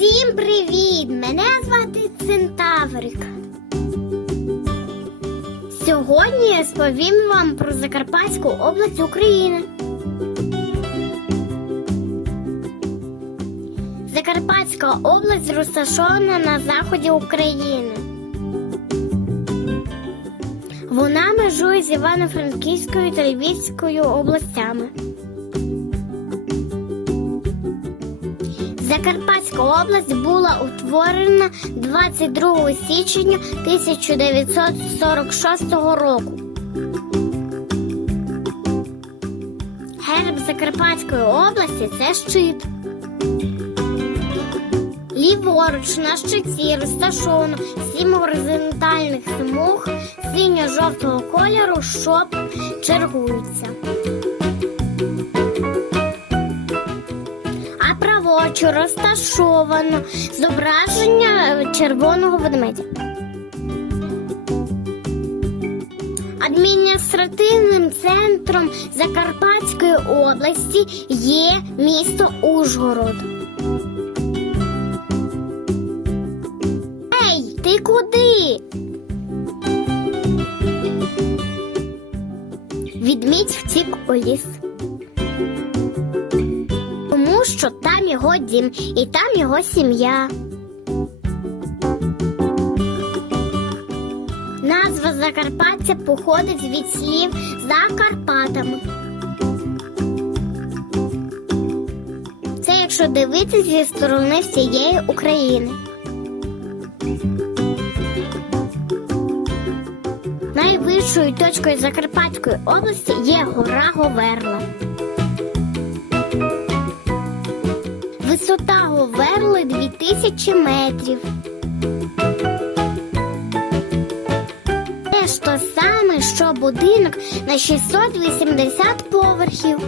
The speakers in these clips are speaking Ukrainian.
Всім привіт! Мене звати Центаврик. Сьогодні я розповім вам про Закарпатську область України. Закарпатська область розташована на заході України. Вона межує з Івано-Франківською та Львівською областями. Закарпатська область була утворена 22 січня 1946 року. Герб Закарпатської області це щит. Ліворуч на щиті розташовано сім горизонтальних смуг синьо-жовтого кольору, що чергуються. Праворуч розташовано зображення червоного ведмедя. Адміністративним центром Закарпатської області є місто Ужгород. Ей, ти куди? Відмідь втік у ліс. Його дім і там його сім'я. Назва Закарпаття походить від слів за Карпатами. Це якщо дивитися зі сторони всієї України. Найвищою точкою Закарпатської області є гора Говерла. Висота Говерли 2000 метрів. Те ж то саме, що будинок на 680 поверхів.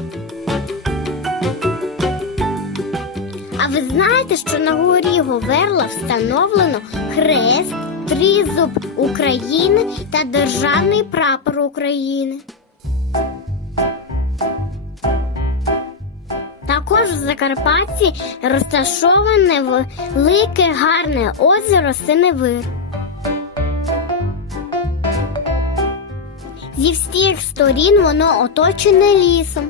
А ви знаєте, що на горі Говерла встановлено хрест, тризуб України та державний прапор України. Також в Закарпатті розташоване велике гарне озеро Синевир. Зі всіх сторін воно оточене лісом.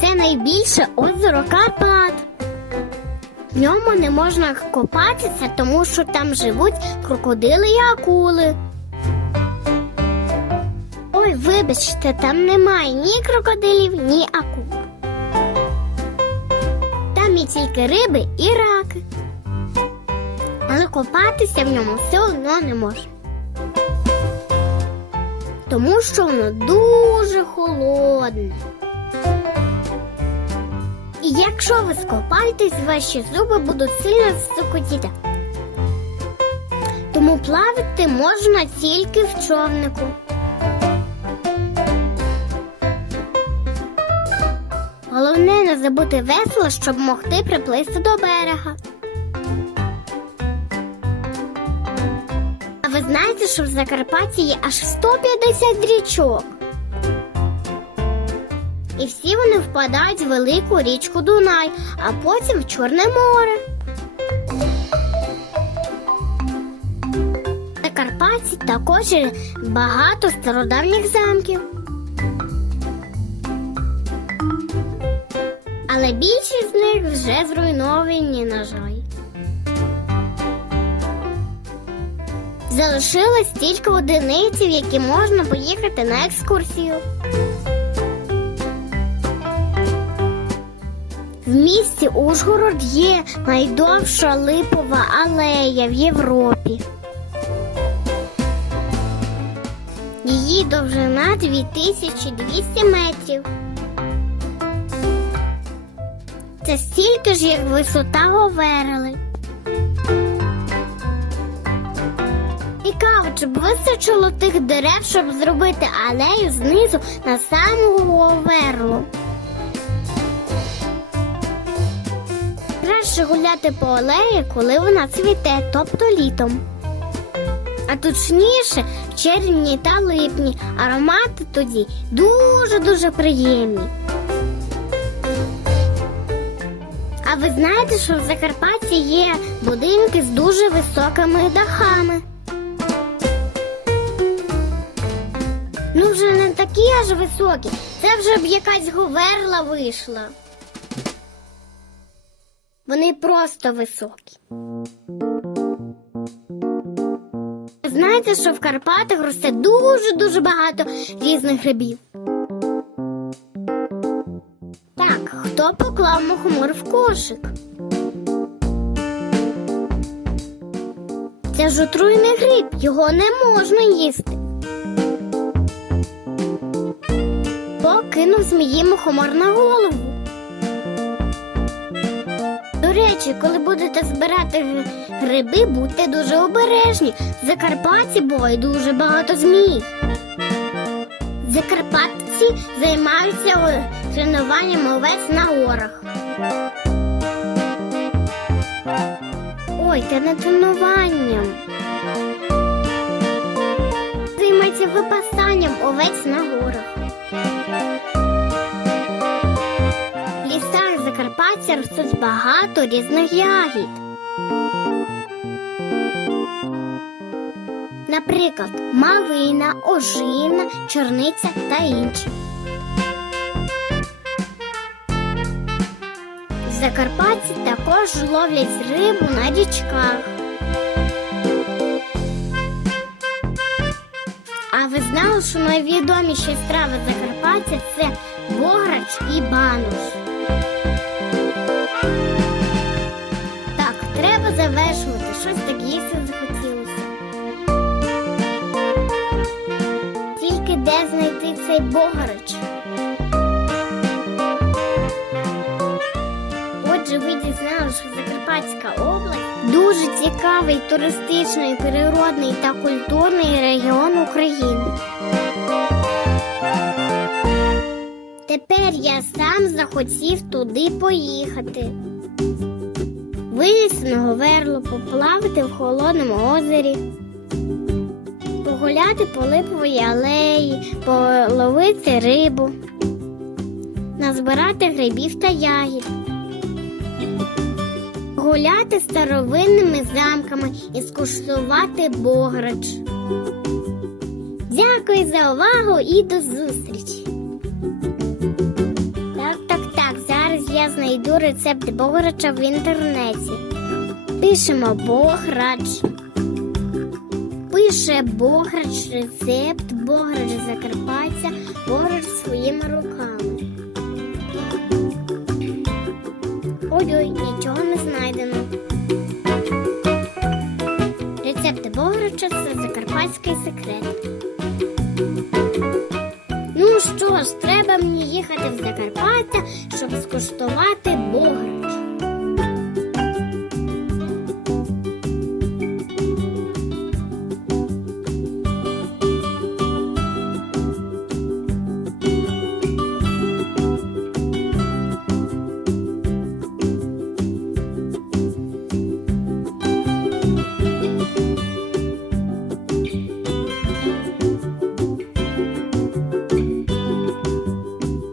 Це найбільше озеро Карпат. В ньому не можна копатися, тому що там живуть крокодили і акули. Ой, вибачте, там немає ні крокодилів, ні акул. Там є тільки риби і раки. Але копатися в ньому все одно не можна. Тому що воно дуже холодне. І якщо ви скопаєтесь, ваші зуби будуть сильно цокотіти. Тому плавати можна тільки в човнику. Головне не забути весело, щоб могти приплисти до берега. А ви знаєте, що в Закарпатті є аж 150 річок? І всі вони впадають в велику річку Дунай, а потім в Чорне море. В Закарпатті також є багато стародавніх замків. Але більшість з них вже зруйновані, на жаль. Залишилось тільки одиниці, в які можна поїхати на екскурсію. В місті Ужгород є найдовша липова алея в Європі. Її довжина 2200 метрів. Це стільки ж, як висота Говерли. Цікаво, чи б вистачило тих дерев, щоб зробити алею знизу на саму Говерлу. Краще гуляти по алеї, коли вона цвіте, тобто літом. А точніше, в червні та липні аромати тоді дуже-дуже приємні. А ви знаєте, що в Закарпатті є будинки з дуже високими дахами? Ну, вже не такі аж високі. Це вже б якась говерла вийшла. Вони просто високі. Знаєте, що в Карпатах росте дуже-дуже багато різних грибів. Хто поклав мухомор в кошик? Це ж отруйний гриб, його не можна їсти. Хто кинув змії мухомор на голову? До речі, коли будете збирати гриби, будьте дуже обережні. В Закарпатті буває дуже багато змій. Закарпатці займаються тренуванням овець на горах. Ой, та не тренуванням. Займаються випасанням овець на горах. Лісах Закарпаття ростуть багато різних ягід. Наприклад, малина, ожина, чорниця та інші. В Закарпатті також ловлять рибу на річках. А ви знали, що найвідоміші страви Закарпаття це бограч і бануш. Так, треба завершувати. Щось так їсти захотілося. Де знайти цей бограч? Отже, ви дізналися, що Закарпатська область дуже цікавий туристичний, природний та культурний регіон України. Тепер я сам захотів туди поїхати. Вилізти на говерло, поплавати в холодному озері, погуляти по липовій алеї, половити рибу, назбирати грибів та ягід, гуляти старовинними замками і скуштувати бограч. Дякую за увагу і до зустрічі! Так, так, так. Зараз я знайду рецепт бограча в інтернеті. Пишемо бограч. Пише бограч рецепт, бограч Закарпаття, бограч своїми руками. Ой-ой, нічого не знайдено. Рецепт бограча це закарпатський секрет. Ну що ж, треба мені їхати в Закарпаття, щоб скуштувати бограч.